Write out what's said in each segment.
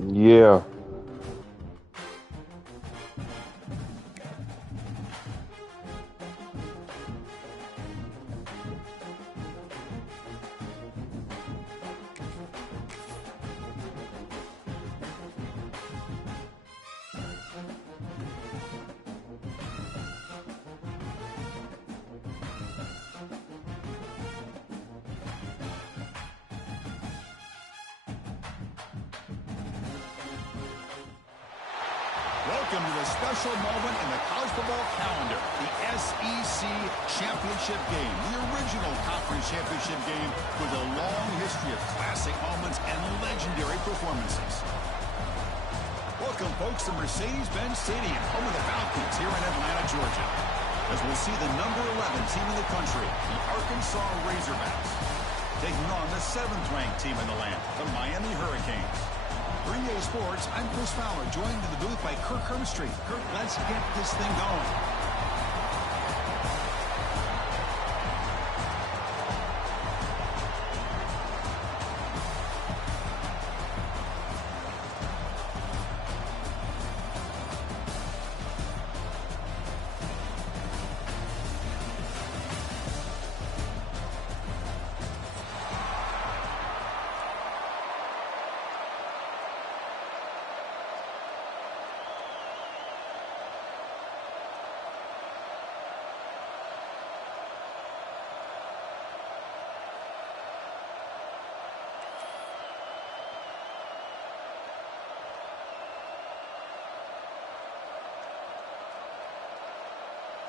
Yeah. Welcome to the special moment in the college football calendar, the SEC Championship Game, the original conference championship game with a long history of classic moments and legendary performances. Welcome, folks, to Mercedes-Benz Stadium, home of the Falcons here in Atlanta, Georgia, as we'll see the number 11 team in the country, the Arkansas Razorbacks, taking on the 7th-ranked team in the land, the Miami Hurricanes. For EA Sports, I'm Chris Fowler, joined in the booth by Kirk Herbstreit. Kirk, let's get this thing going.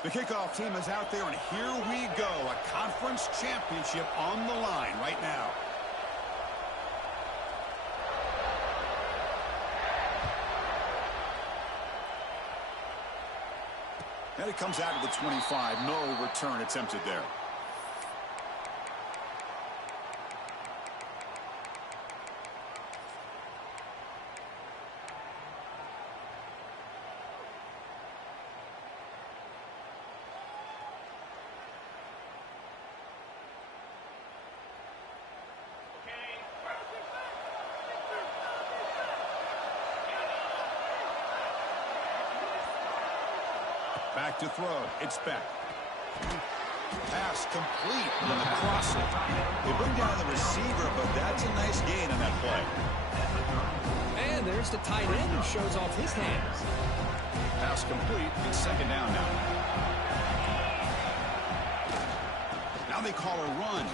The kickoff team is out there, and here we go. A conference championship on the line right now. And it comes out to the 25. No return attempted there. Back to throw. It's back. Pass complete on the crossing. They bring down the receiver, but that's a nice gain on that play. And there's the tight end who shows off his hands. Pass complete. It's 2nd down now. Now they call a run.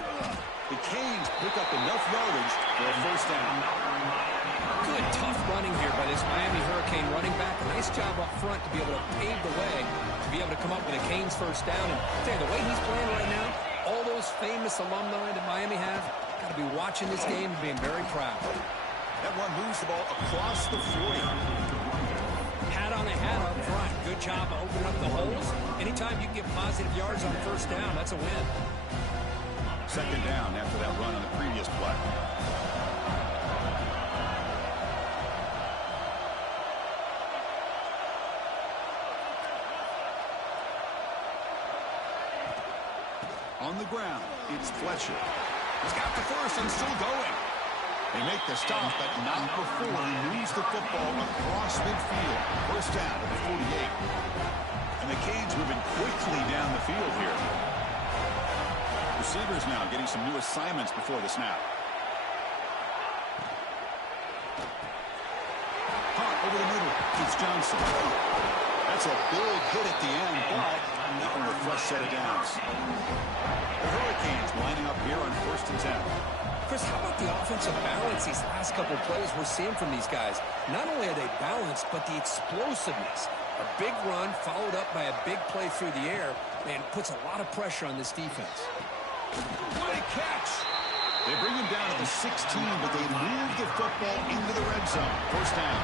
The Canes pick up enough yardage for a 1st down. Good, tough running here by this Miami Hurricane running back. A nice job up front to be able to pave the way, to be able to come up with a Canes 1st down. And I'll tell you, the way he's playing right now, all those famous alumni that Miami have, got to be watching this game and being very proud. That one moves the ball across the 40. Hat on a hat up front. Good job of opening up the holes. Anytime you can get positive yards on 1st down, that's a win. 2nd down after that run on the previous play. On the ground, it's Fletcher. He's got the 1st and still going. They make the stop, but not before he moves the football across midfield. 1st down to the 48. And the Canes moving quickly down the field here. Receivers now getting some new assignments before the snap. Hot over the middle. Keith Johnson. That's a big hit at the end, but not on the first set of downs. The Hurricanes lining up here on 1st and 10. Chris, how about the offensive balance these last couple plays we're seeing from these guys? Not only are they balanced, but the explosiveness. A big run followed up by a big play through the air, man, puts a lot of pressure on this defense. What a catch! They bring him down to the 16, but they move the football into the red zone. 1st down.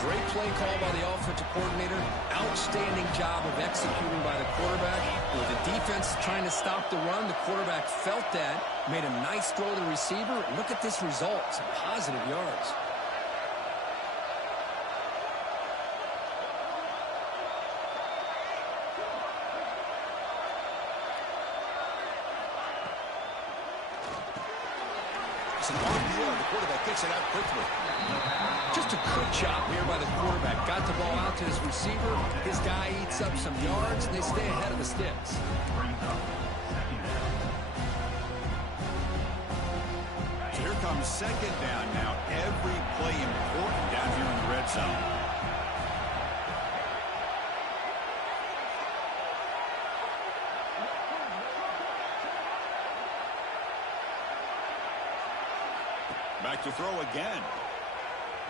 Great play call by the offensive coordinator. Outstanding job of executing by the quarterback. With the defense trying to stop the run, the quarterback felt that, made a nice throw to the receiver. Look at this result, some positive yards. It's an RPO. The quarterback gets it out quickly. Just a quick chop here by the quarterback. Got the ball out to his receiver. His guy eats up some yards, and they stay ahead of the sticks. So here comes second down now. Every play important down here in the red zone. Back to throw again.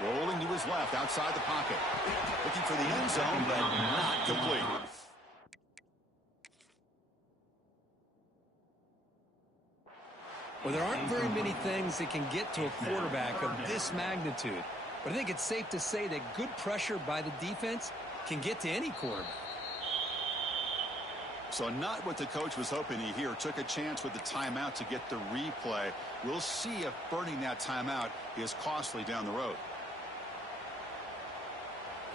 Rolling to his left, outside the pocket. Looking for the end zone, but not complete. Well, there aren't very many things that can get to a quarterback of this magnitude. But I think it's safe to say that good pressure by the defense can get to any quarterback. So not what the coach was hoping to hear. Took a chance with the timeout to get the replay. We'll see if burning that timeout is costly down the road.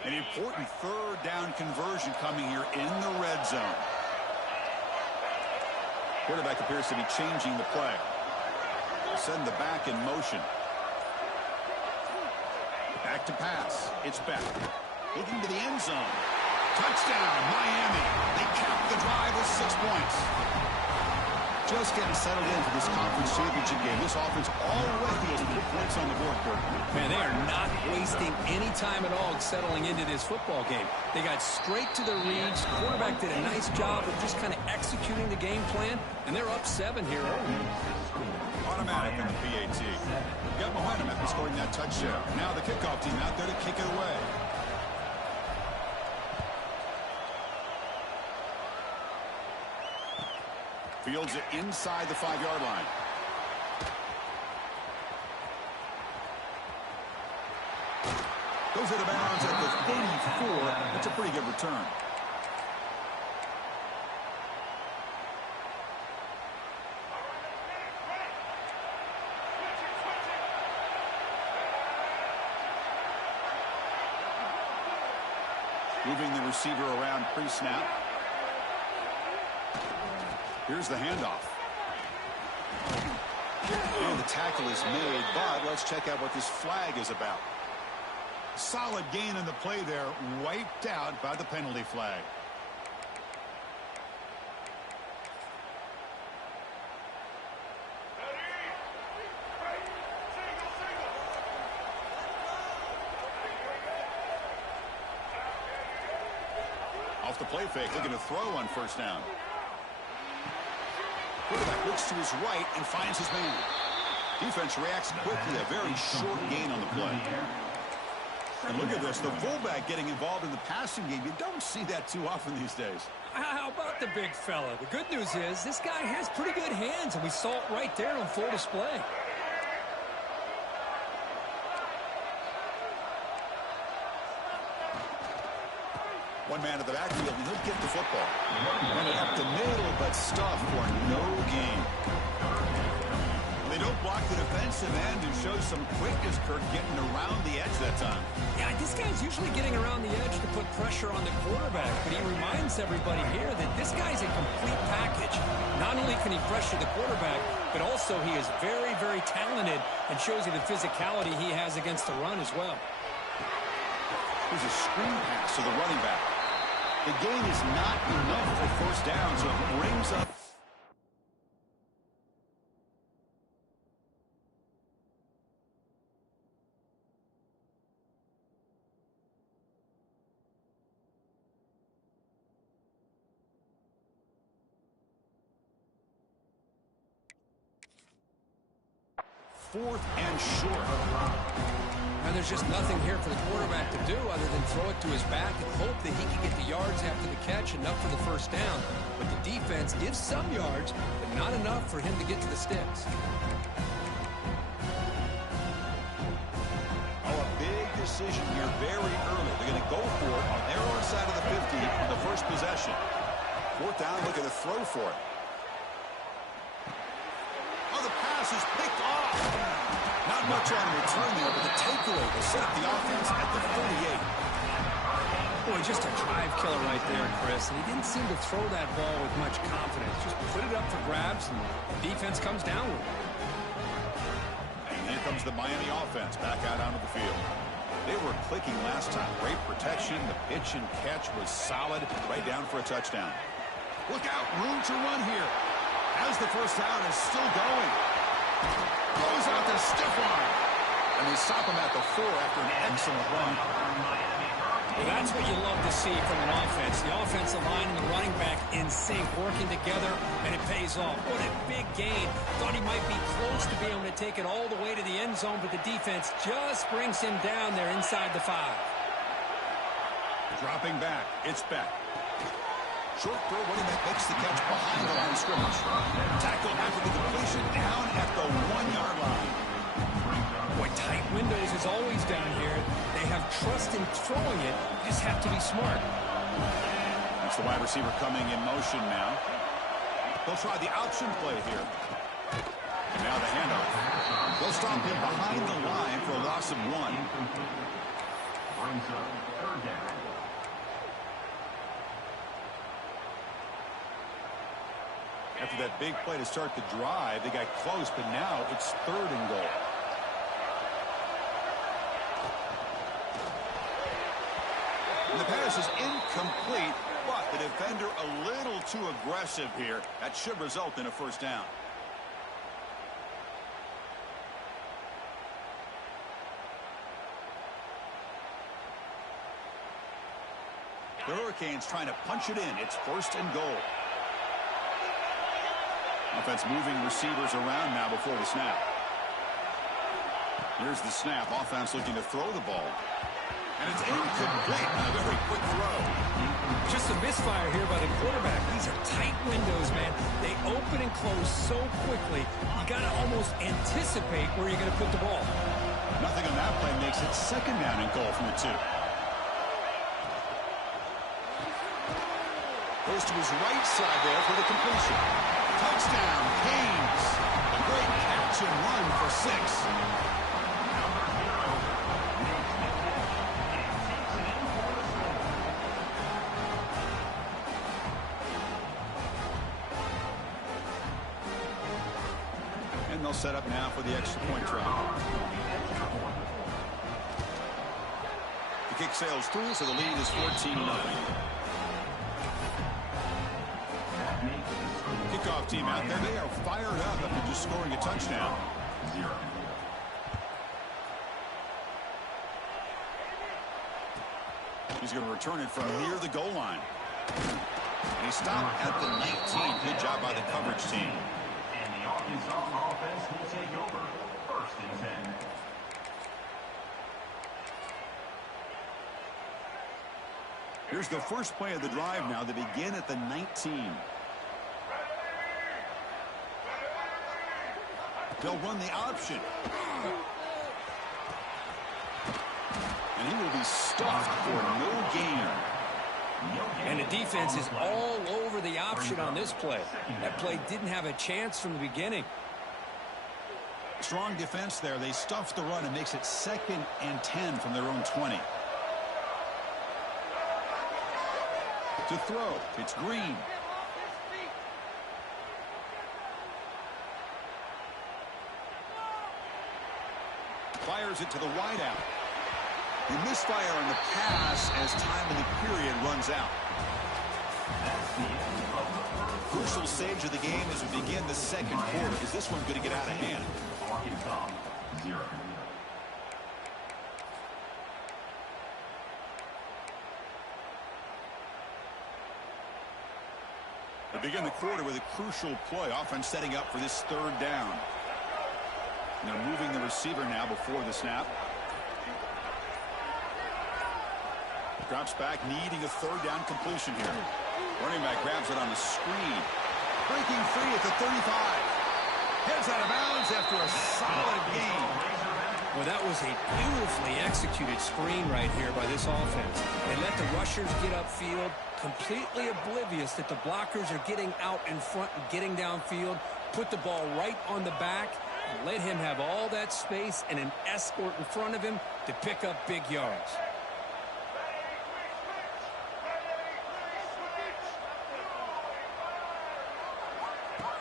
An important third down conversion coming here in the red zone. Quarterback appears to be changing the play. Send the back in motion. Back to pass. It's back. Looking to the end zone. Touchdown, Miami. They cap the drive with 6 points. Just getting settled into this conference championship game. This offense already has put points on the board, Kirk. Man, they are not wasting any time at all settling into this football game. They got straight to their reads. Quarterback did a nice job of just kind of executing the game plan, and they're up 7 here early. Automatic in the PAT. Got momentum after scoring that touchdown. Now the kickoff team out there to kick it away. Fields it inside the 5-yard line. Goes out of bounds at the 34. That's a pretty good return. Moving the receiver around pre-snap. Here's the handoff. And the tackle is made, but let's check out what this flag is about. Solid gain in the play there, wiped out by the penalty flag. Off the play fake, looking to throw on first down. Quarterback looks to his right and finds his man. Defense reacts quickly, a very short gain on the play. And look at this, the fullback getting involved in the passing game. You don't see that too often these days. How about the big fella? The good news is this guy has pretty good hands, and we saw it right there on full display. One man at the backfield, and he'll get the football. Run it up the middle, but stuffed for no gain. They don't block the defensive end and show some quickness, Kirk, getting around the edge that time. Yeah, this guy's usually getting around the edge to put pressure on the quarterback, but he reminds everybody here that this guy's a complete package. Not only can he pressure the quarterback, but also he is very, very talented and shows you the physicality he has against the run as well. There's a screen pass to the running back. The gain is not enough for first down, so it brings up. Fourth and short. And there's just nothing here for the quarterback to do other than throw it to his back and hope that he can get the yards after the catch, enough for the first down. But the defense gives some yards, but not enough for him to get to the sticks. Oh, a big decision here very early. They're going to go for it on their own side of the 50 on the first possession. Fourth down, looking to throw for it. Oh, the pass is picked off. Not much on return there, but the takeaway will set up the offense at the 38. Boy, just a drive killer right there, Chris. And he didn't seem to throw that ball with much confidence. Just put it up for grabs, and the defense comes down with it. Here comes the Miami offense back out onto the field. They were clicking last time. Great protection. The pitch and catch was solid. Right down for a touchdown. Look out. Room to run here. As the first down is still going. Goes out to stiff arm. And they stop him at the 4 after an excellent run. Well, that's what you love to see from an offense. The offensive line and the running back in sync, working together, and it pays off. What a big gain. Thought he might be close to being able to take it all the way to the end zone, but the defense just brings him down there inside the 5. Dropping back. It's Beck. Short throw, running back makes the catch behind the line of scrimmage. Tackle after the completion down at the 1-yard line. Boy, tight windows is always down here. They have trust in throwing it. You just have to be smart. That's the wide receiver coming in motion now. They'll try the option play here. And now the handoff. They'll stop him behind the line for a loss of 1. Brings up third down. After that big play to start the drive, they got close, but now it's 3rd and goal. And the pass is incomplete, but the defender a little too aggressive here. That should result in a first down. The Hurricanes trying to punch it in. It's 1st and goal. Offense moving receivers around now before the snap. Here's the snap. Offense looking to throw the ball. And it's incomplete. A very quick throw. Just a misfire here by the quarterback. These are tight windows, man. They open and close so quickly. You got to almost anticipate where you're going to put the ball. Nothing on that play makes it 2nd down and goal from the 2. Goes to his right side there for the completion. Touchdown, Canes. A great catch and run for 6. And they'll set up now for the extra point try. The kick sails through, so the lead is 14-0. Kickoff team out there, they are fired up after just scoring a touchdown. He's going to return it from near the goal line. And he stopped at the 19. Good job by the coverage team. And the Arkansas offense will take over 1st and 10. Here's the first play of the drive now. They begin at the 19. They'll run the option. And he will be stuffed for no gain. And the defense is all over the option on this play. That play didn't have a chance from the beginning. Strong defense there. They stuff the run and makes it 2nd and 10 from their own 20. To throw, it's Green. Fires it to the wideout. They misfire on the pass as time in the period runs out. Crucial stage of the game as we begin the 2nd quarter. Is this one going to get out of hand? Arkansas 0. They begin the quarter with a crucial play. Offense setting up for this 3rd down. And they're moving the receiver now before the snap. Drops back, needing a 3rd down completion here. Running back grabs it on the screen. Breaking free at the 35. Heads out of bounds after a solid gain. Well, that was a beautifully executed screen right here by this offense. They let the rushers get upfield, completely oblivious that the blockers are getting out in front and getting downfield. Put the ball right on the back and let him have all that space and an escort in front of him to pick up big yards.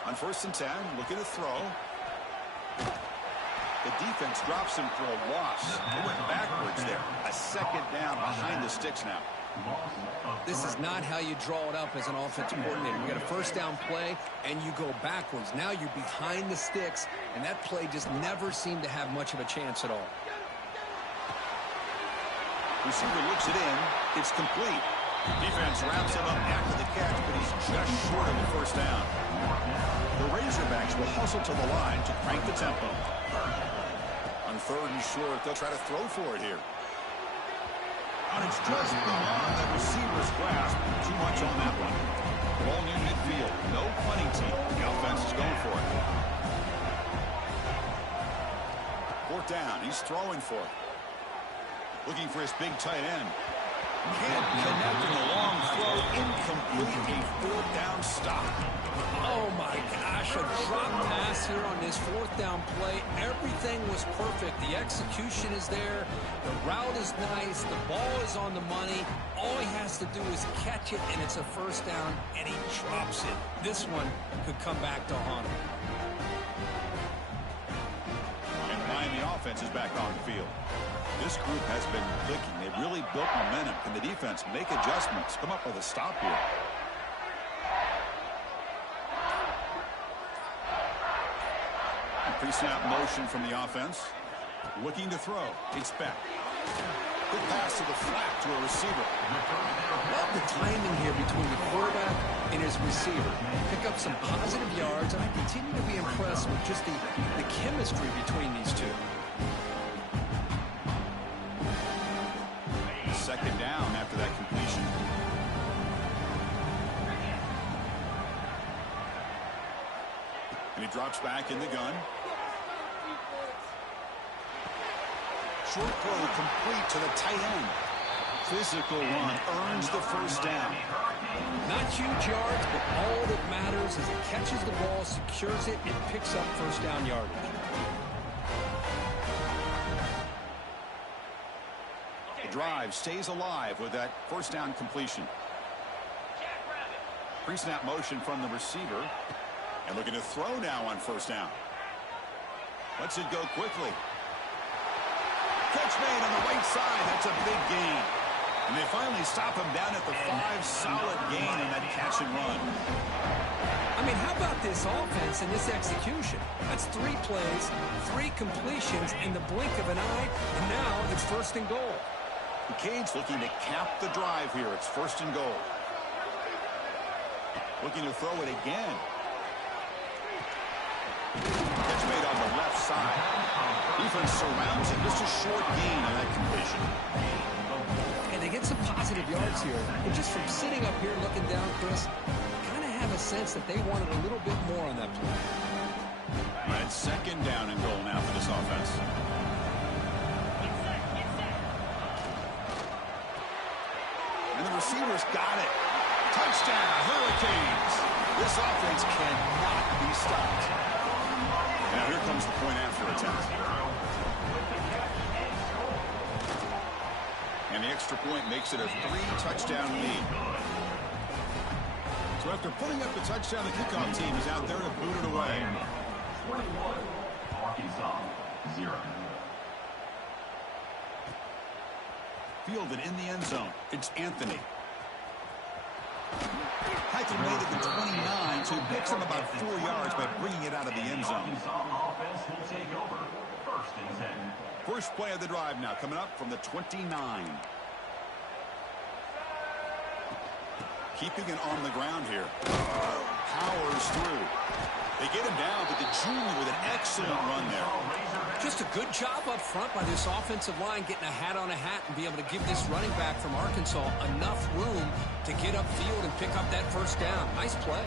On 1st and 10, looking to throw. The defense drops him for a loss. They went backwards there. A second down behind the sticks now. This is not how you draw it up as an offensive coordinator. You got a first down play, and you go backwards. Now you're behind the sticks, and that play just never seemed to have much of a chance at all. Receiver looks it in. It's complete. Defense wraps him up after the catch, but he's just short of the first down. The Razorbacks will hustle to the line to crank the tempo. On third and short, they'll try to throw for it here. And it's just beyond the receiver's grasp. Too much on that one. Ball near midfield. No punting team. The offense is going for it. Fourth down. He's throwing for it. Looking for his big tight end. Can't connect in the long throw. Incomplete. A fourth down stop. Oh, my gosh, a drop pass here on this fourth down play. Everything was perfect. The execution is there. The route is nice. The ball is on the money. All he has to do is catch it, and it's a first down, and he drops it. This one could come back to haunt him. And Miami offense is back on the field. This group has been clicking. They've really built momentum. Can the defense make adjustments? Come up with a stop here. Pre-snap motion from the offense. Looking to throw. It's back. Good pass to the flat to a receiver. Love the timing here between the quarterback and his receiver. Pick up some positive yards, and I continue to be impressed with just the chemistry between these two. Second down after that completion. And he drops back in the gun. Short throw complete to the tight end. Physical run earns the first down. Not huge yards, but all that matters is it catches the ball, secures it, and picks up first down yardage. The drive stays alive with that first down completion. Pre-snap motion from the receiver. And looking to throw now on first down. Lets it go quickly. Catch made on the right side. That's a big gain. And they finally stop him down at the 5. Solid gain on that catch and run. I mean, how about this offense and this execution? That's 3 plays, 3 completions in the blink of an eye, and now it's first and goal. The Canes looking to cap the drive here. It's first and goal. Looking to throw it again. Catch made on the left side. Defense surrounds him. Just a short gain on that completion. And they get some positive yards here. And just from sitting up here looking down, Chris, kind of have a sense that they wanted a little bit more on that play. All right, second down and goal now for this offense. And the receiver's got it. Touchdown, Hurricanes. This offense cannot be stopped. Now here comes the point after attempt. And the extra point makes it a 3-touchdown lead. So after putting up the touchdown, the kickoff team is out there to boot it away. 21, Arkansas, 0. Fielded in the end zone. It's Anthony. Heitzel made it to 29, so he picks him about 4 yards by bringing it out of the end zone. Arkansas offense will take over. First and 10. First play of the drive now coming up from the 29. Keeping it on the ground here. Powers through. They get him down, but the junior with an excellent run there. Just a good job up front by this offensive line, getting a hat on a hat and be able to give this running back from Arkansas enough room to get upfield and pick up that first down. Nice play.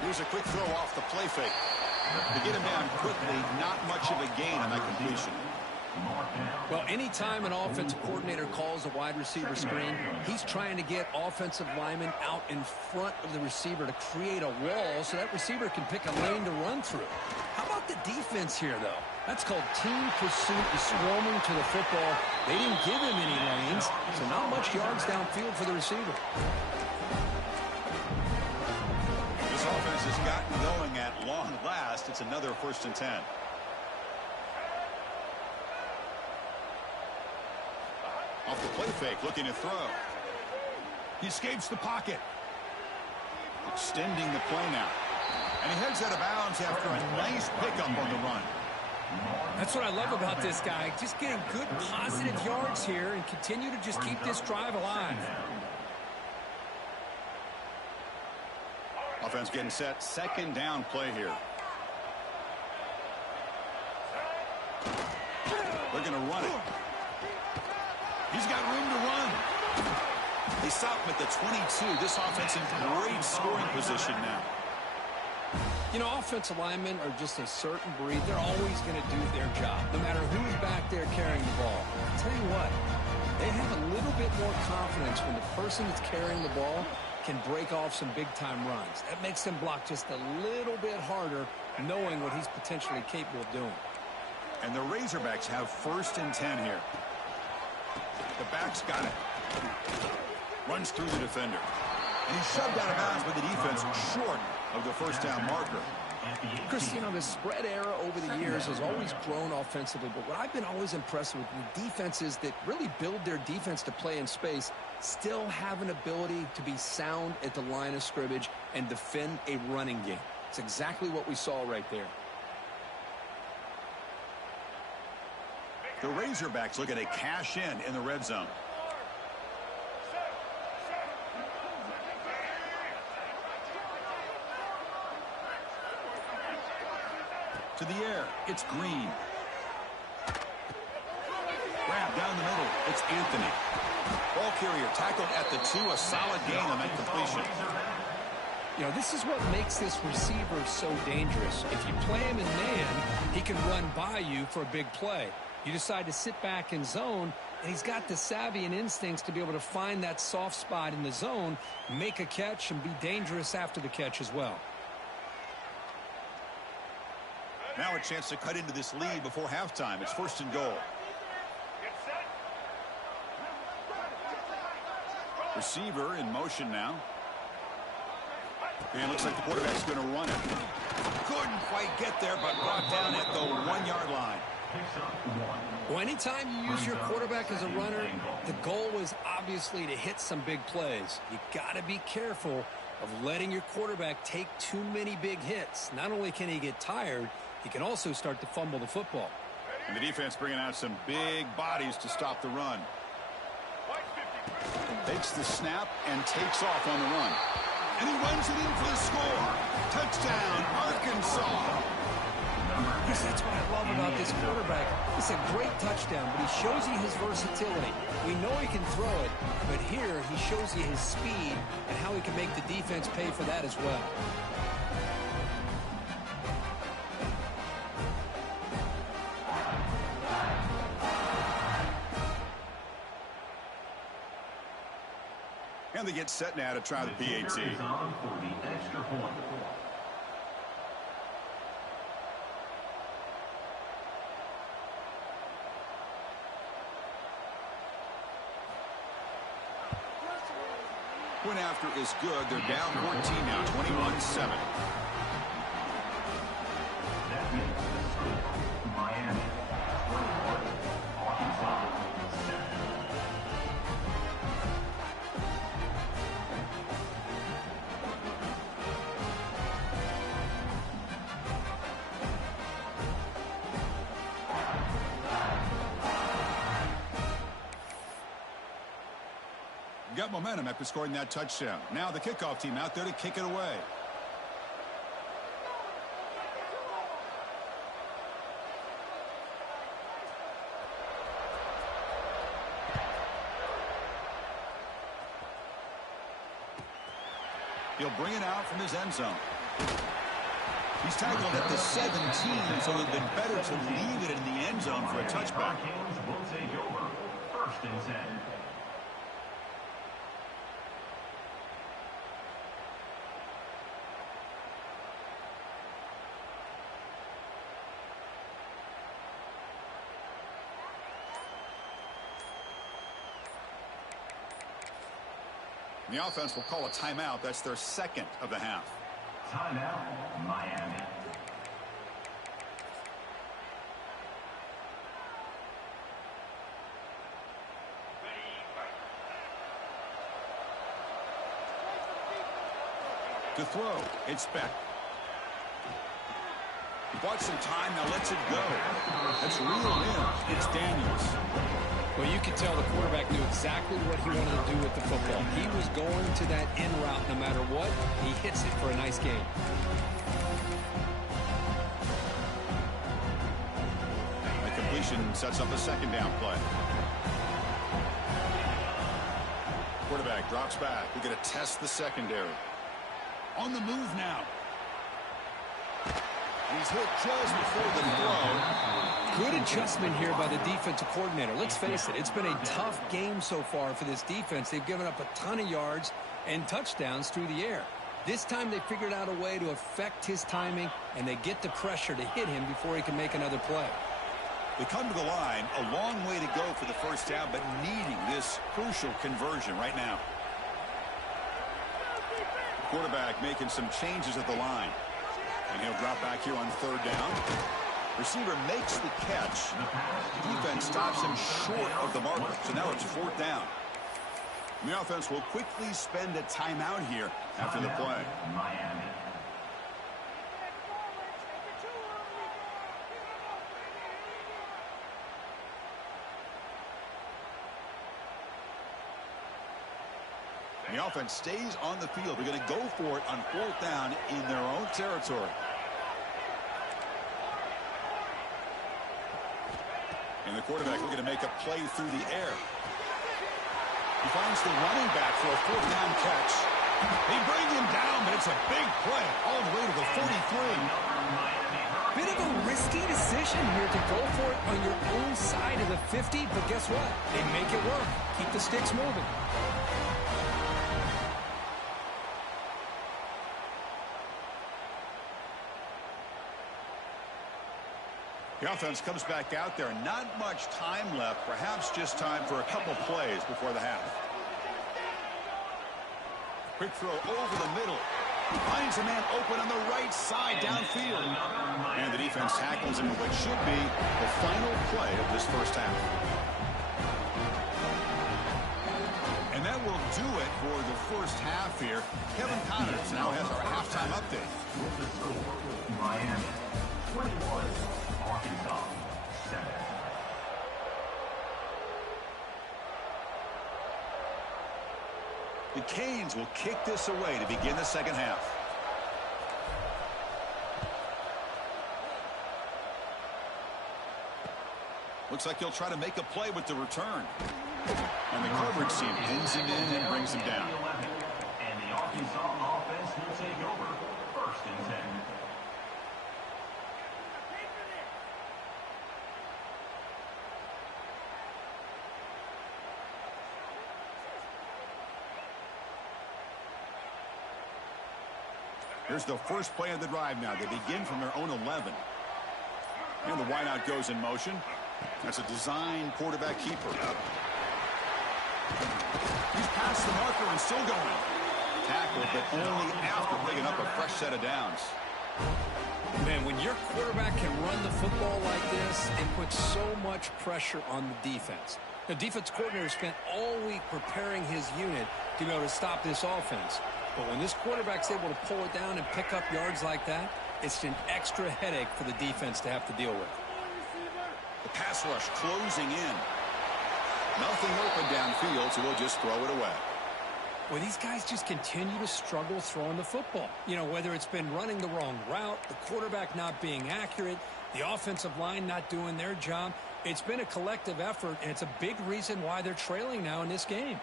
Here's a quick throw off the play fake. To get him down quickly, not much of a gain on that completion. Well, anytime an offensive coordinator calls a wide receiver screen, he's trying to get offensive linemen out in front of the receiver to create a wall so that receiver can pick a lane to run through. How about the defense here, though? That's called team pursuit and swarming to the football. They didn't give him any lanes, so not much yards downfield for the receiver. This offense has gotten going at long last. It's another 1st and 10. Off the play fake, looking to throw. He escapes the pocket. Extending the play now. And he heads out of bounds after a nice pickup on the run. That's what I love about this guy. Just getting good positive yards here and continue to just keep this drive alive. Offense getting set. 2nd down play here. They're going to run it. He's got room to run. They stop him at the 22. This offense in great scoring position now. You know, offensive linemen are just a certain breed. They're always going to do their job, no matter who's back there carrying the ball. I'll tell you what, they have a little bit more confidence when the person that's carrying the ball can break off some big-time runs. That makes them block just a little bit harder, knowing what he's potentially capable of doing. And the Razorbacks have 1st and 10 here. The back's got it. Runs through the defender. And he's shoved out of bounds by the defense short of the 1st down marker. Chris, you know, the spread era over the years has always grown offensively, but what I've been always impressed with the defenses that really build their defense to play in space still have an ability to be sound at the line of scrimmage and defend a running game. It's exactly what we saw right there. The Razorbacks looking to cash in the red zone. To the air, it's Green. Grab down the middle, it's Anthony. Ball carrier tackled at the 2, a solid gain on that completion. You know, this is what makes this receiver so dangerous. If you play him in man, he can run by you for a big play. You decide to sit back in zone, and he's got the savvy and instincts to be able to find that soft spot in the zone, make a catch, and be dangerous after the catch as well. Now a chance to cut into this lead before halftime. It's 1st and goal. Receiver in motion now. And it looks like the quarterback's going to run it. Couldn't quite get there, but brought down at the 1-yard line. Well, anytime you use your quarterback as a runner, the goal is obviously to hit some big plays. You got to be careful of letting your quarterback take too many big hits. Not only can he get tired, he can also start to fumble the football. And the defense bringing out some big bodies to stop the run. Takes the snap and takes off on the run. And he runs it in for the score. Touchdown, Arkansas. Yes, that's what I love about this quarterback. It's a great touchdown, but he shows you his versatility. We know he can throw it, but here he shows you his speed and how he can make the defense pay for that as well. And they get set now to try the PAT. Point after is good. They're down 14 now, 21-7. That makes the score Miami 21, Arkansas 7. Got momentum after scoring that touchdown. Now the kickoff team out there to kick it away. He'll bring it out from his end zone. He's tackled at the 17, so it would have been better to leave it in the end zone for a touchback. Hurricanes will take over. 1st and 10. The offense will call a timeout. That's their 2nd of the half. Timeout, Miami. To throw, it's Beck. He bought some time, now lets it go. That's real in. It's Daniels. Well, you could tell the quarterback knew exactly what he wanted to do with the football. He was going to that in route no matter what. He hits it for a nice gain. The completion sets up a second down play. Quarterback drops back. We're going to test the secondary. On the move now. He's hit just before the throw. Good adjustment here by the defensive coordinator. Let's face it, it's been a tough game so far for this defense. They've given up a ton of yards and touchdowns through the air. This time they figured out a way to affect his timing, and they get the pressure to hit him before he can make another play. They come to the line, a long way to go for the first down, but needing this crucial conversion right now. Quarterback making some changes at the line. And he'll drop back here on third down. Receiver makes the catch. Defense stops him short of the marker. So now it's fourth down. And the offense will quickly spend a timeout here after the play. Miami. And the offense stays on the field. They're going to go for it on fourth down in their own territory. And the quarterback looking to make a play through the air. He finds the running back for a fourth down catch. They bring him down, but it's a big play all the way to the 43. Bit of a risky decision here to go for it on your own side of the 50, but guess what? They make it work. Keep the sticks moving. The offense comes back out there. Not much time left. Perhaps just time for a couple plays before the half. Quick throw over the middle. Finds a man open on the right side downfield. And the defense tackles him in what should be the final play of this first half. And that will do it for the first half here. Kevin Connors now has our halftime update. With the score, Miami 21, Arkansas 7. The Canes will kick this away to begin the second half. Looks like he'll try to make a play with the return. And the coverage team pins him in and brings him down. And the Arkansas offense will take over. First and 10. Here's the first play of the drive now. They begin from their own 11. And the wideout goes in motion. That's a design quarterback keeper. He's past the marker and still going. Tackle, but only after picking up a fresh set of downs. Man, when your quarterback can run the football like this, it puts so much pressure on the defense. The defense coordinator spent all week preparing his unit to be able to stop this offense. But when this quarterback's able to pull it down and pick up yards like that, it's an extra headache for the defense to have to deal with. The pass rush closing in. Nothing open downfield, so we'll just throw it away. Well, these guys just continue to struggle throwing the football. You know, whether it's been running the wrong route, the quarterback not being accurate, the offensive line not doing their job. It's been a collective effort, and it's a big reason why they're trailing now in this game.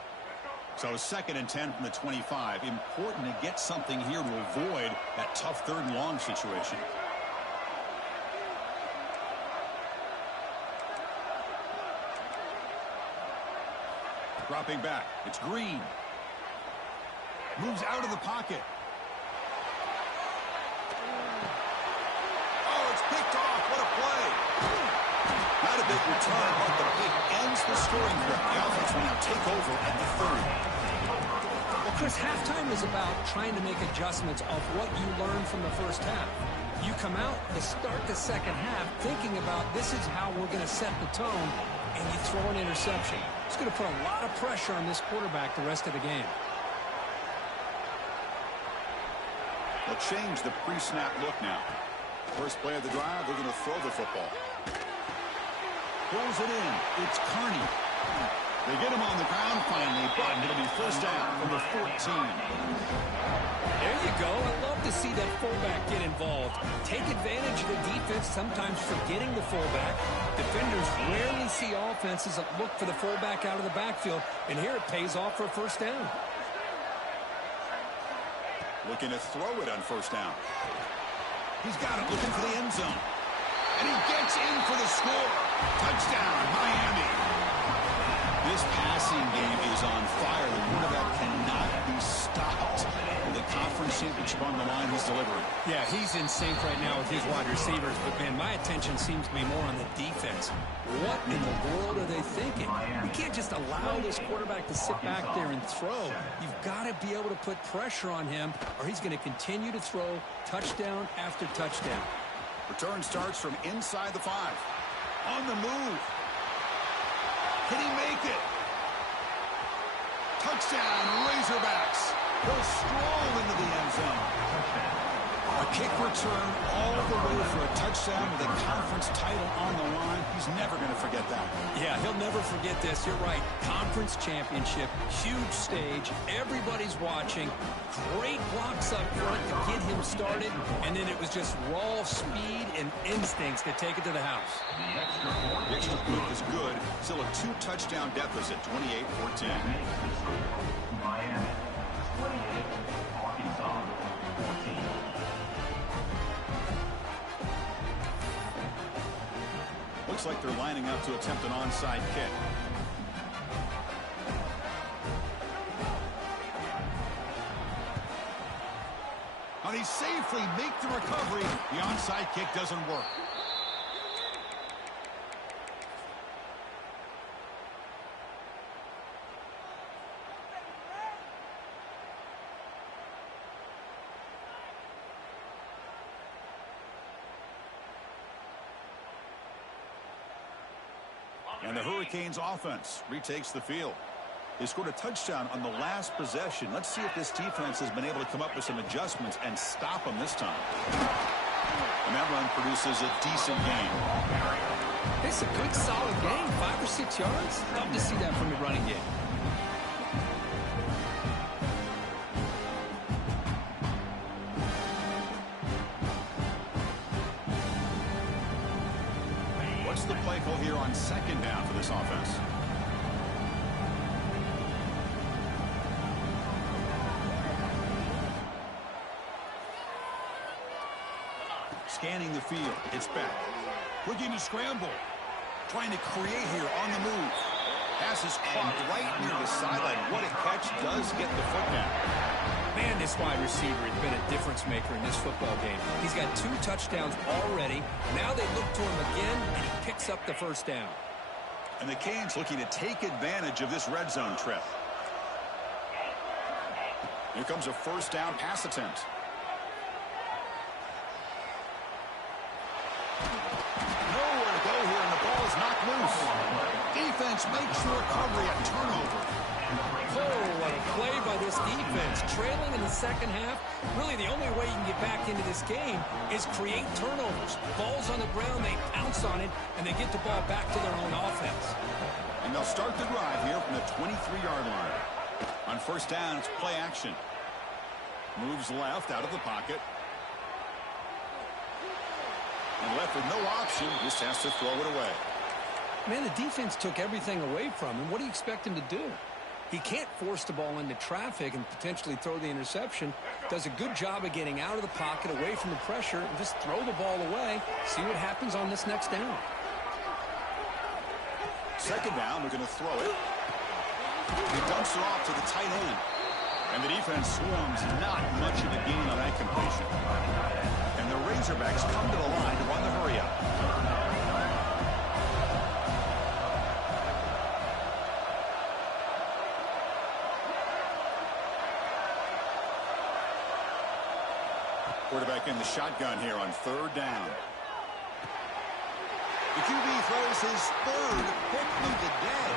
So second and 10 from the 25. Important to get something here to avoid that tough third and long situation. Dropping back. It's Green. Moves out of the pocket. Oh, it's picked off. What a play. Not a big return, but the pick ends the scoring threat. The offense will now take over at the 30. Well, Chris, halftime is about trying to make adjustments of what you learned from the first half. You come out to start the second half thinking about this is how we're going to set the tone, and you throw an interception. It's going to put a lot of pressure on this quarterback the rest of the game. They'll change the pre-snap look now. First play of the drive, they're going to throw the football. Pulls it in. It's Carney. They get him on the ground finally, but it'll be first down from the 14. There you go. I love to see that fullback get involved. Take advantage of the defense, sometimes forgetting the fullback. Defenders rarely see offenses that look for the fullback out of the backfield, and here it pays off for a first down. Looking to throw it on first down. He's got it, looking for the end zone. And he gets in for the score. Touchdown, Miami. This passing game is on fire. The quarterback cannot be stopped. With the conference championship on the line, he's delivering. Yeah, he's in sync right now with his wide receivers, but, man, my attention seems to be more on the defense. What in the world are they thinking? You can't just allow this quarterback to sit back there and throw. You've got to be able to put pressure on him, or he's going to continue to throw touchdown after touchdown. Return starts from inside the 5. On the move. Can he make it? Touchdown, Razorbacks. He'll stroll into the end zone. A kick return all the way for a touchdown with a conference title on the line. He's never going to forget that. Yeah, he'll never forget this. You're right. Conference championship, huge stage. Everybody's watching. Great blocks up front to get him started. And then it was just raw speed and instincts to take it to the house. The extra point is good. Still a 2-touchdown deficit, 28-14. Miami 28, Arkansas 14. Looks like they're lining up to attempt an onside kick. Now they safely make the recovery. The onside kick doesn't work. And the Hurricanes offense retakes the field. They scored a touchdown on the last possession. Let's see if this defense has been able to come up with some adjustments and stop them this time. And that run produces a decent gain. It's a good, solid game. 5 or 6 yards. Love to see that from the running game. What's the play call here on second down for this offense? Scanning the field. It's back. Looking to scramble. Trying to create here on the move. Pass is caught right near the sideline. What a catch. Does get the foot down. Man, this wide receiver has been a difference maker in this football game. He's got 2 touchdowns already. Now they look to him again, and he picks up the first down. And the Canes looking to take advantage of this red zone trip. Here comes a first down pass attempt. Nowhere to go here, and the ball is knocked loose. Defense makes the recovery, a turnover. Oh, what a play by this defense. Trailing in the second half, really the only way you can get back into this game is create turnovers. Ball's on the ground, they pounce on it, and they get the ball back to their own offense. And they'll start the drive here from the 23-yard line. On first down, it's play action. Moves left out of the pocket. And left with no option, just has to throw it away. Man, the defense took everything away from him. What do you expect him to do? He can't force the ball into traffic and potentially throw the interception. Does a good job of getting out of the pocket, away from the pressure, and just throw the ball away. See what happens on this next down. Second down, they're going to throw it. He dumps it off to the tight end. And the defense swarms, not much of a gain on that completion. And the Razorbacks come to the line to run the hurry-up. Quarterback in the shotgun here on third down. The QB throws his third pick of the day.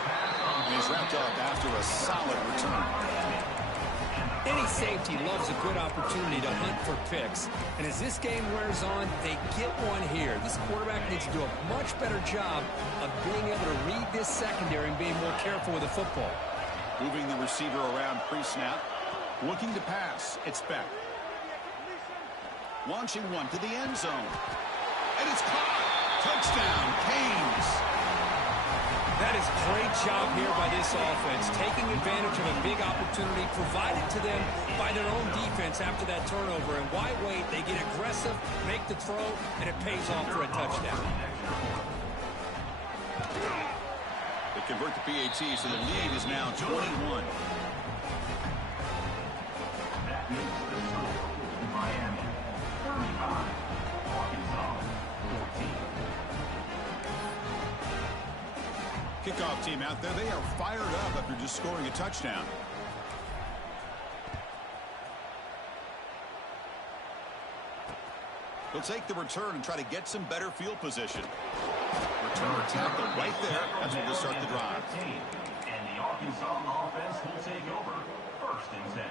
And he's wrapped up after a solid return. Any safety loves a good opportunity to hunt for picks. And as this game wears on, they get one here. This quarterback needs to do a much better job of being able to read this secondary and being more careful with the football. Moving the receiver around pre-snap. Looking to pass. It's Beck. Launching one to the end zone. And it's caught. Touchdown, Canes. That is a great job here by this offense, taking advantage of a big opportunity provided to them by their own defense after that turnover. And why wait? They get aggressive, make the throw, and it pays off for a touchdown. They convert the PAT, so the lead is now 21. That makes the score Miami 35, Arkansas 14. Kickoff team out there. They are fired up after just scoring a touchdown. He'll take the return and try to get some better field position. Return tackle right there. That's where we'll start the drive. And the Arkansas offense will take over. First and 10.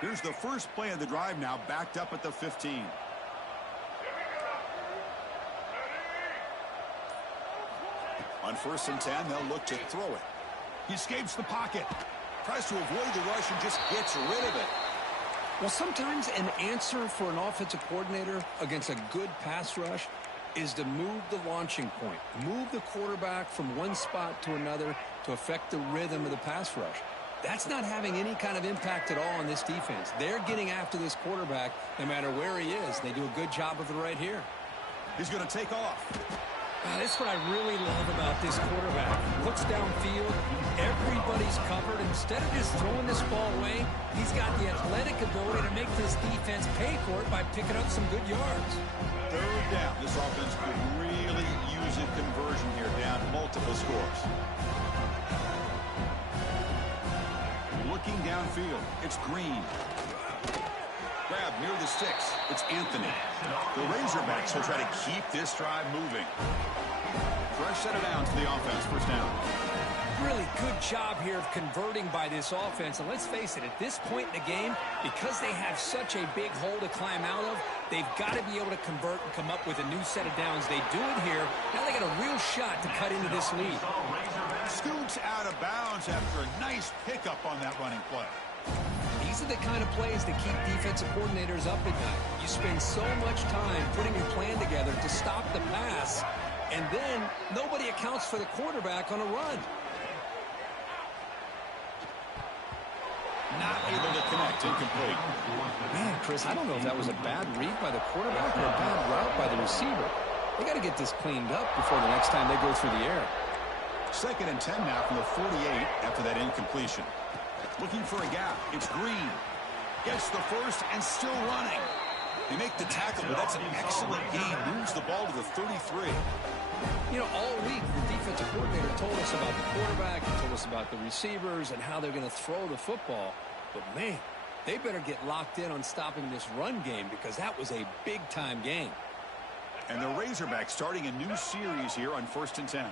Here's the first play of the drive now, backed up at the 15. On 1st and 10, they'll look to throw it. He escapes the pocket. Tries to avoid the rush and just gets rid of it. Well, sometimes an answer for an offensive coordinator against a good pass rush is to move the launching point. Move the quarterback from one spot to another to affect the rhythm of the pass rush. That's not having any kind of impact at all on this defense. They're getting after this quarterback no matter where he is. They do a good job of it right here. He's going to take off. That's what I really love about this quarterback. Looks downfield, everybody's covered. Instead of just throwing this ball away, he's got the athletic ability to make this defense pay for it by picking up some good yards. Third down. This offense could really use a conversion here, down multiple scores. Looking downfield, it's Green. Grab near the sticks. It's Anthony. The Razorbacks will try to keep this drive moving. Fresh set of downs to the offense. First down. Really good job here of converting by this offense. And let's face it, at this point in the game, because they have such a big hole to climb out of, they've got to be able to convert and come up with a new set of downs. They do it here. Now they got a real shot to cut into this lead. Scoots out of bounds after a nice pickup on that running play. These are the kind of plays that keep defensive coordinators up at night. You spend so much time putting your plan together to stop the pass, and then nobody accounts for the quarterback on a run. Not able to connect. Incomplete. Man, Chris, I don't know if that was a bad read by the quarterback or a bad route by the receiver. They got to get this cleaned up before the next time they go through the air. 2nd and 10 now from the 48 after that incompletion. Looking for a gap. It's Green. Gets the first and still running. They make the tackle, but that's an excellent gain. Moves the ball to the 33. You know, all week, the defensive coordinator told us about the quarterback, he told us about the receivers and how they're going to throw the football. But, man, they better get locked in on stopping this run game because that was a big-time game. And the Razorbacks starting a new series here on 1st and 10.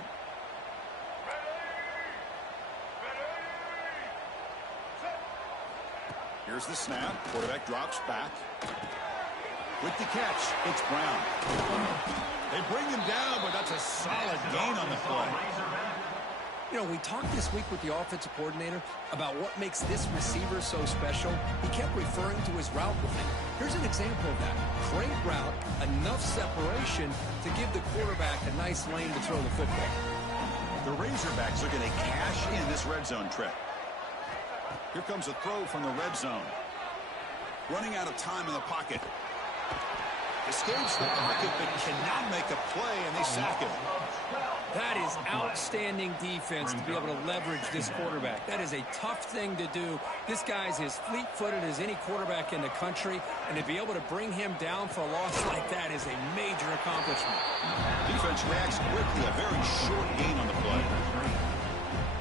Here's the snap. Quarterback drops back. With the catch, it's Brown. They bring him down, but that's a solid gain on the play. You know, we talked this week with the offensive coordinator about what makes this receiver so special. He kept referring to his route running. Here's an example of that. Great route, enough separation to give the quarterback a nice lane to throw the football. The Razorbacks are going to cash in this red zone trip. Here comes a throw from the red zone. Running out of time in the pocket. Escapes the pocket, but cannot make a play, and they sack him. That is outstanding defense to be able to leverage this quarterback. That is a tough thing to do. This guy's as fleet-footed as any quarterback in the country, and to be able to bring him down for a loss like that is a major accomplishment. Defense reacts quickly, a very short gain on the play.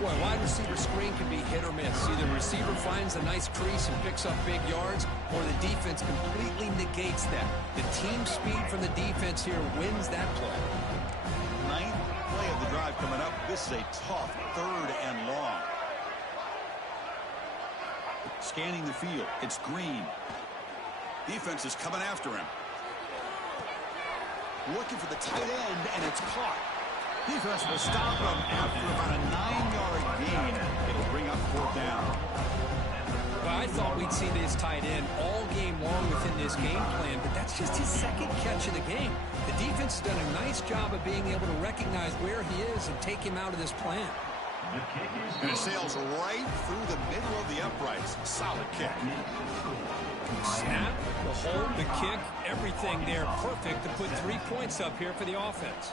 Boy, wide receiver screen can be hit or miss. Either the receiver finds a nice crease and picks up big yards, or the defense completely negates that. The team speed from the defense here wins that play. 9th play of the drive coming up. This is a tough 3rd and long. Scanning the field. It's Green. Defense is coming after him. Looking for the tight end, and it's caught. Defense will stop him after about a 9-yard gain. It'll bring up 4th down. Well, I thought we'd see this tight end all game long within this game plan, but that's just his 2nd catch of the game. The defense has done a nice job of being able to recognize where he is and take him out of this plan. And it sails right through the middle of the uprights. Solid kick. Snap, the hold, the kick, everything there perfect to put 3 points up here for the offense.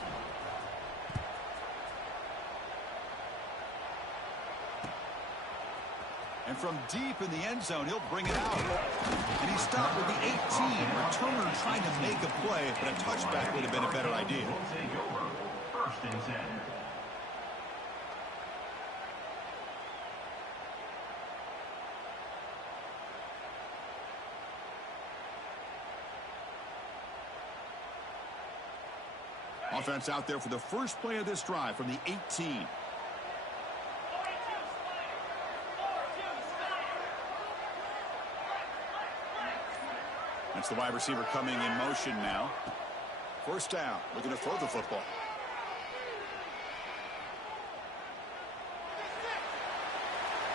And from deep in the end zone, he'll bring it out. And he stopped with the 18. Returner trying to make a play, but a touchback would have been a better idea. Will take over. 1st and 10. Offense out there for the first play of this drive from the 18. That's the wide receiver coming in motion now. 1st down, looking to throw the football.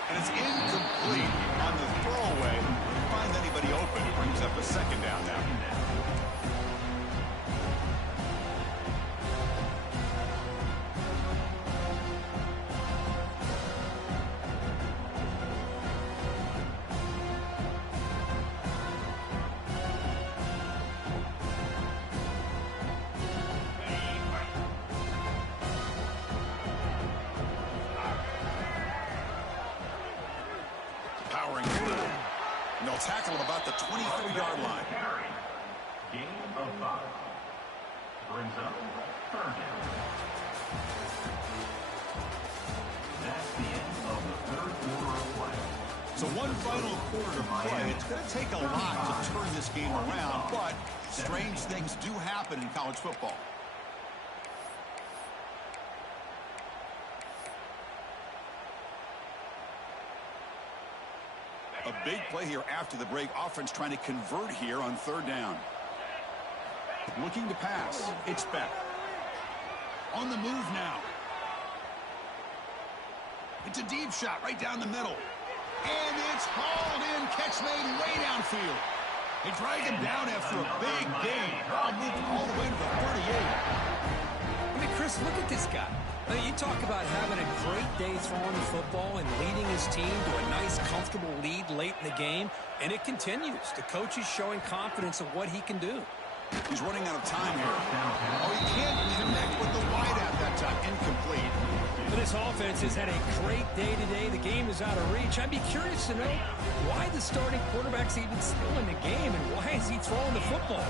And it's incomplete on the throwaway. Didn't find anybody open. Brings up a 2nd down now. And they'll tackle him about the 23-yard line. Gain of 5. Brings up 3rd down. That's the end of the 3rd quarter of play. So one final quarter to play. It's going to take a lot to turn this game around, but strange things do happen in college football. A big play here after the break. Offense trying to convert here on 3rd down. Looking to pass. It's Beck. On the move now. It's a deep shot right down the middle. And it's hauled in. Catch made way downfield. They drag him down after a big gain. Ball moved all the way to the 38. I mean, Chris, look at this guy. I mean, you talk about having a great day throwing the football and leading his team to a nice, comfortable lead late in the game, and it continues. The coach is showing confidence of what he can do. He's running out of time here. Oh, he can't connect with the wide at that time. Incomplete. But this offense has had a great day today. The game is out of reach. I'd be curious to know why the starting quarterback's even still in the game, and why is he throwing the football?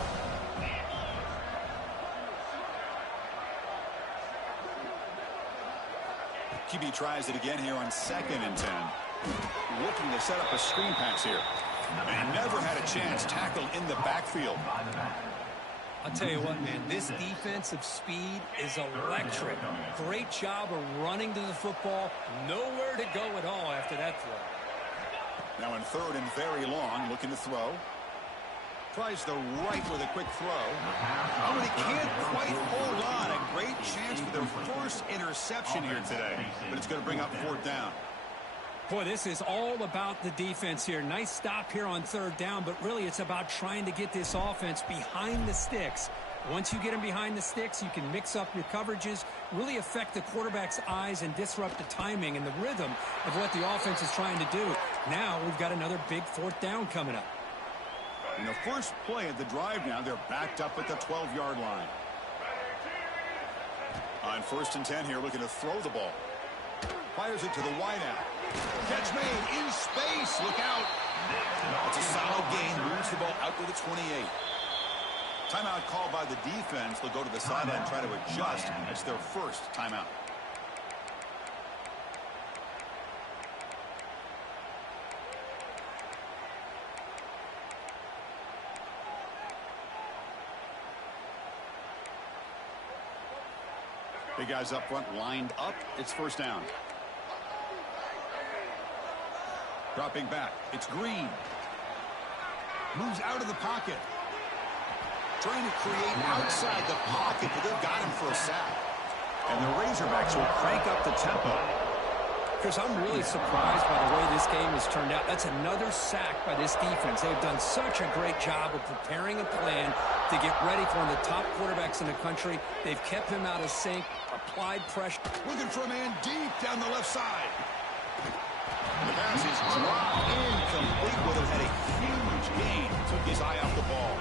QB tries it again here on 2nd and 10. Looking to set up a screen pass here. And never had a chance tackled in the backfield. I'll tell you what, man, this defensive speed is electric. Great job of running to the football. Nowhere to go at all after that throw. Now in 3rd and very long, looking to throw. Tries the right with a quick throw. Oh, but he can't quite hold on. A great chance for their first interception here today. But it's going to bring up 4th down. Boy, this is all about the defense here. Nice stop here on 3rd down, but really it's about trying to get this offense behind the sticks. Once you get them behind the sticks, you can mix up your coverages, really affect the quarterback's eyes and disrupt the timing and the rhythm of what the offense is trying to do. Now we've got another big 4th down coming up. In the first play of the drive now, they're backed up at the 12-yard line. On 1st and 10 here, looking to throw the ball. Fires it to the wideout. Catch made in space. Look out. That's a solid gain. Moves the ball out to the 28. Timeout called by the defense. They'll go to the sideline and try to adjust. It's their first timeout. Big guys up front lined up. It's first down. Dropping back. It's Green. Moves out of the pocket. Trying to create outside the pocket, but they've got him for a sack. And the Razorbacks will crank up the tempo. Chris, I'm really surprised by the way this game has turned out. That's another sack by this defense. They've done such a great job of preparing a plan to get ready for one of the top quarterbacks in the country. They've kept him out of sync, applied pressure. Looking for a man deep down the left side. The pass is dropped incomplete. Would have had a huge gain. Took his eye off the ball.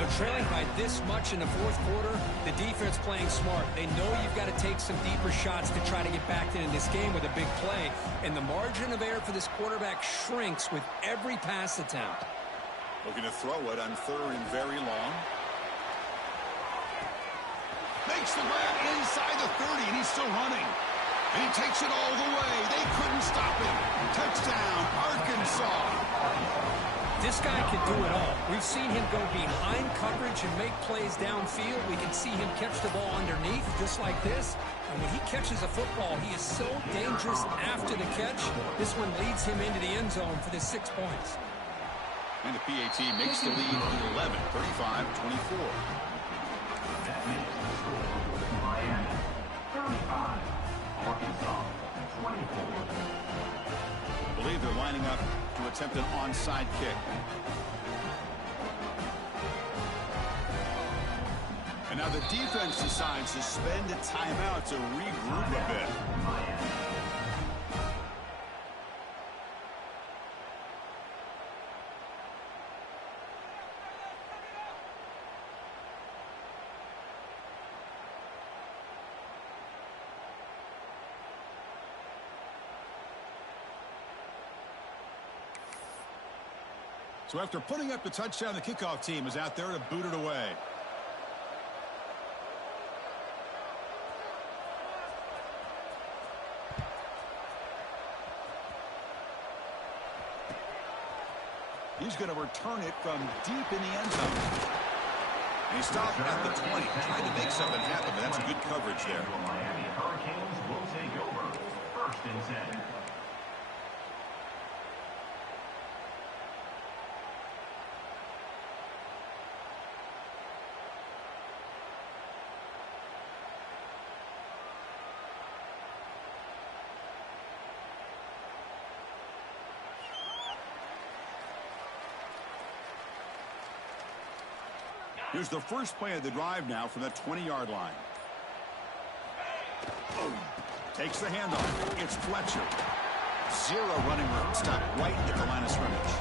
They're trailing by this much in the fourth quarter. The defense playing smart. They know you've got to take some deeper shots to try to get back into this game with a big play. And the margin of error for this quarterback shrinks with every pass attempt. Looking to throw it on third and very long. Makes the grab inside the 30, and he's still running. And he takes it all the way. They couldn't stop him. Touchdown, Arkansas. This guy can do it all. We've seen him go behind coverage and make plays downfield. We can see him catch the ball underneath, just like this. And when he catches a football, he is so dangerous after the catch. This one leads him into the end zone for the 6 points. And the PAT makes the lead 11, 35-24. That makes the score Miami 35, Arkansas 24. I believe they're lining up to attempt an onside kick. And now the defense decides to spend a timeout to regroup a bit. So after putting up the touchdown, the kickoff team is out there to boot it away. He's going to return it from deep in the end zone. And he stopped at the 20, trying to make something happen, but that's good coverage there. Miami Hurricanes will take over. First and 10. Here's the first play of the drive now from the 20-yard line. Takes the handoff. It's Fletcher. Zero running room. Stopped right at the line of scrimmage.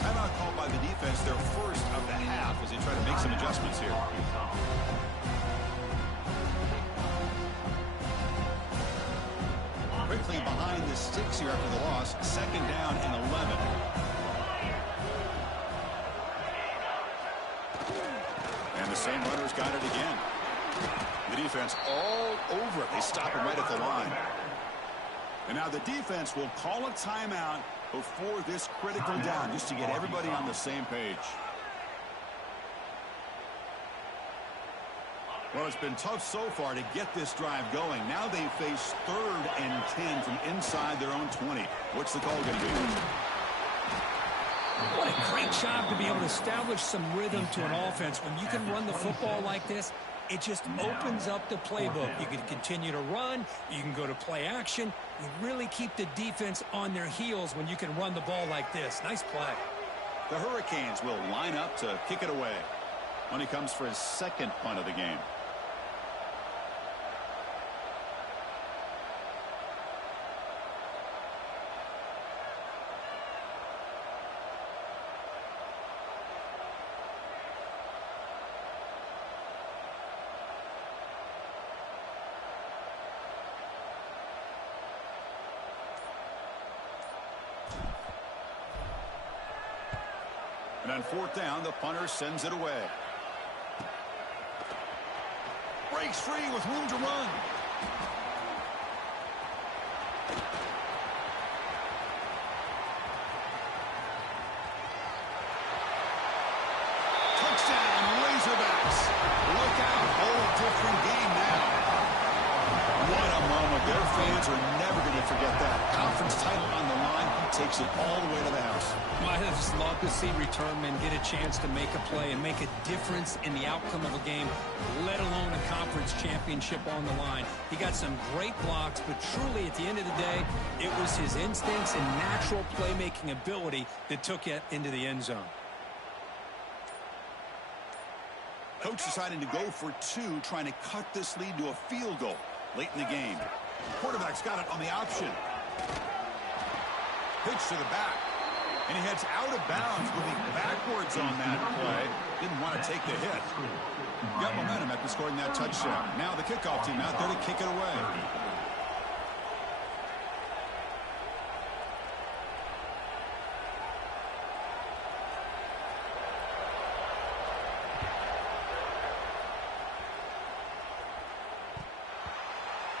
Timeout called by the defense, their first of the half, as they try to make some adjustments here. Quickly behind the sticks here after the loss. Second down and 11. And the same runners got it again. The defense all over it. They stop him right at the line. And now the defense will call a timeout before this critical down, just to get everybody on the same page. Well, it's been tough so far to get this drive going. Now they face 3rd and 10 from inside their own 20. What's the call going to be? What a great job to be able to establish some rhythm to an offense. When you can run the football like this, it just opens up the playbook. You can continue to run. You can go to play action. You really keep the defense on their heels when you can run the ball like this. Nice play. The Hurricanes will line up to kick it away when he comes for his second punt of the game. And on 4th down, the punter sends it away. Breaks free with room to run. Touchdown, Razorbacks. Look out, whole different game now. fans are never going to forget that. Conference title on the line, takes it all the way to the house. I just love to see return men get a chance to make a play and make a difference in the outcome of a game, let alone a conference championship on the line. He got some great blocks, but truly at the end of the day, it was his instincts and natural playmaking ability that took it into the end zone. Coach deciding to go for two, trying to cut this lead to a field goal late in the game. Quarterback's got it on the option. Pitch to the back. And he heads out of bounds, moving backwards on that play. Didn't want to take the hit. Got momentum after scoring that touchdown. Now the kickoff team out there to kick it away.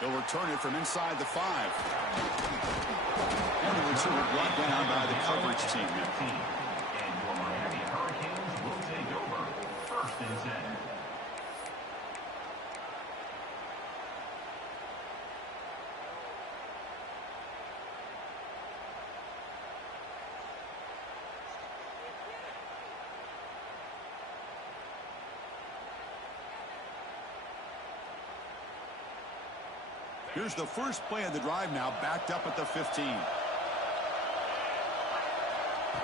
They'll return it from inside the 5. And the receiver brought down by the coverage team. And your Miami Hurricanes will take over. First and 10. Here's the first play of the drive now, backed up at the 15.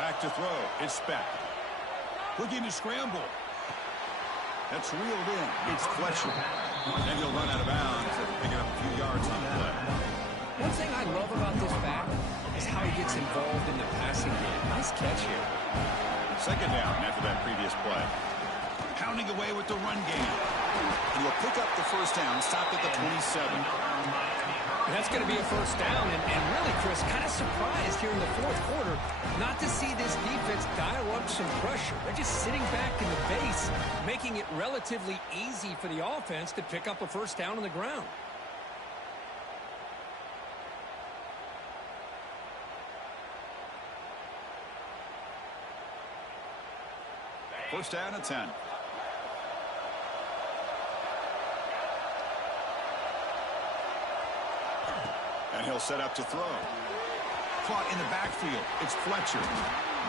Back to throw. It's Speck. Looking to scramble. That's reeled in. It's Fletcher. And he'll run out of bounds and pick up a few yards on the play. One thing I love about this back is how he gets involved in the passing game. Nice catch here. Second down after that previous play. Pounding away with the run game. And he'll pick up the first down, stopped at the 27. And that's going to be a first down. And really, Chris, kind of surprised here in the fourth quarter not to see this defense dial up some pressure. They're just sitting back in the base, making it relatively easy for the offense to pick up a first down on the ground. First down at 10. And he'll set up to throw. Caught in the backfield. It's Fletcher.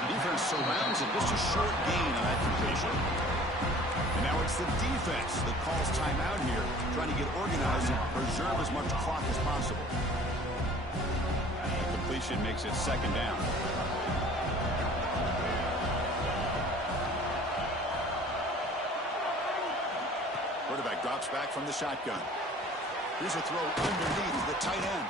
Defense surrounds it. Just a short gain on that completion. And now it's the defense that calls timeout here, trying to get organized and preserve as much clock as possible. The completion makes it second down. Quarterback drops back from the shotgun. Here's a throw underneath the tight end.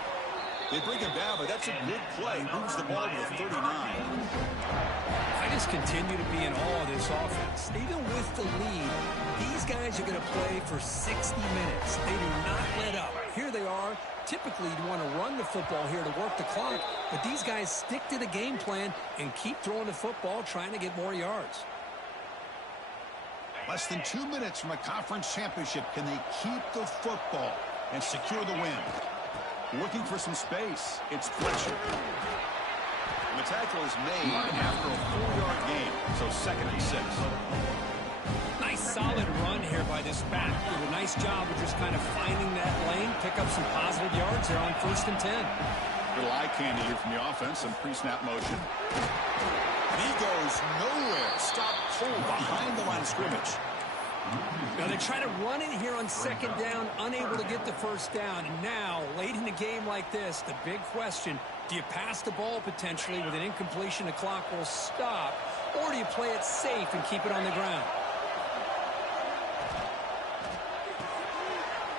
They bring him down, but that's a good play. Moves the ball to the 39. I just continue to be in awe of this offense. Even with the lead, these guys are going to play for 60 minutes. They do not let up. Here they are. Typically, you want to run the football here to work the clock, but these guys stick to the game plan and keep throwing the football, trying to get more yards. Less than 2 minutes from a conference championship. Can they keep the football and secure the win? Looking for some space. It's Fletcher. And the tackle is made after a 4-yard gain, so second and 6. Nice solid run here by this back. Did a nice job of just kind of finding that lane, pick up some positive yards there on first and 10. Little eye candy here from the offense, some pre-snap motion. And he goes nowhere. Stop cold behind the line of scrimmage. Now they try to run it here on second down, unable to get the first down. And now, late in the game like this, the big question, do you pass the ball potentially with an incompletion, the clock will stop, or do you play it safe and keep it on the ground?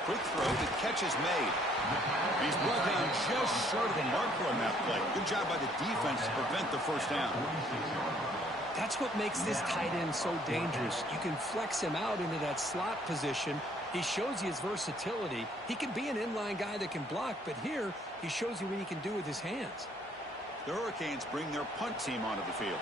Quick throw, the catch is made. He's brought down just short of the marker on that play. Good job by the defense to prevent the first down. That's what makes this tight end so dangerous. You can flex him out into that slot position. He shows you his versatility. He can be an inline guy that can block, but here he shows you what he can do with his hands. The Hurricanes bring their punt team onto the field.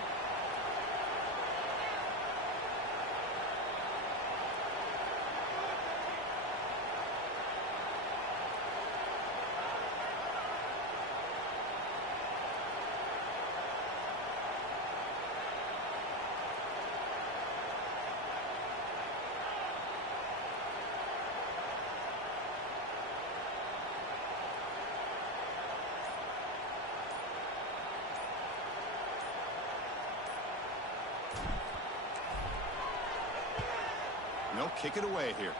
they'll kick it away here.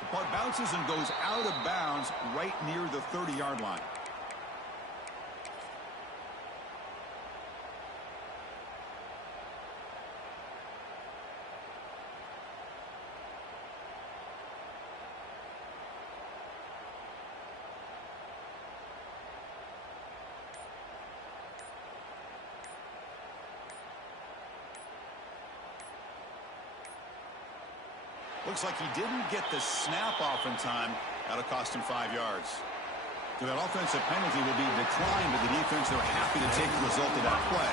The puck bounces and goes out of bounds right near the 30-yard line. Looks like he didn't get the snap off in time. That'll cost him 5 yards. So that offensive penalty will be declined, but the defense, they're happy to take the result of that play.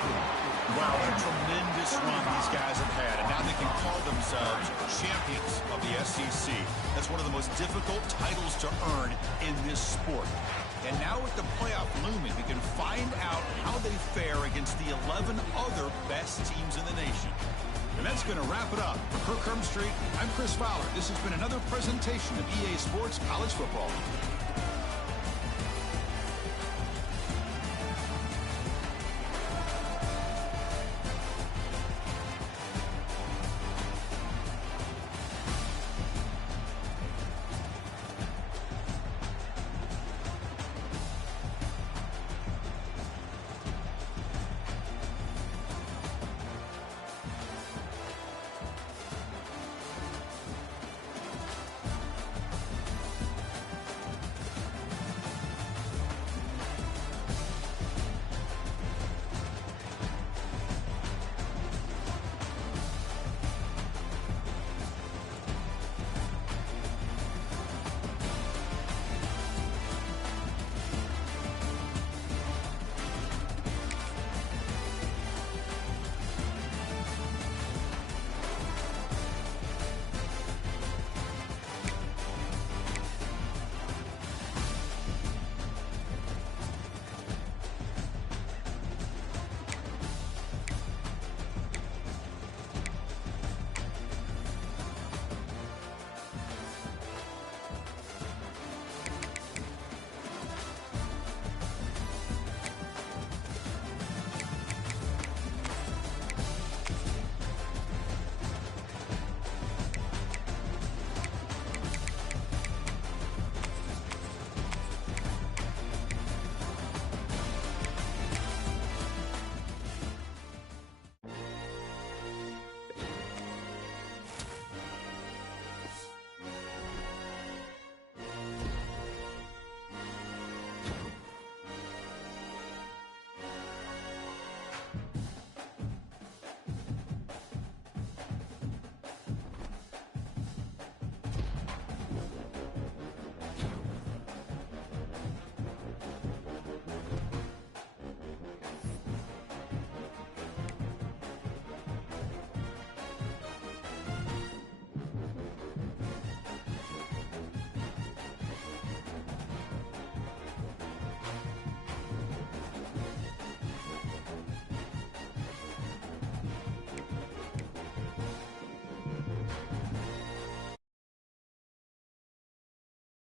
Wow, a tremendous run these guys have had, and now they can call themselves champions of the SEC. That's one of the most difficult titles to earn in this sport. And now with the playoff looming, we can find out how they fare against the 11 other best teams in the nation. And that's going to wrap it up. For Kirk Herbstreit, I'm Chris Fowler. This has been another presentation of EA Sports College Football.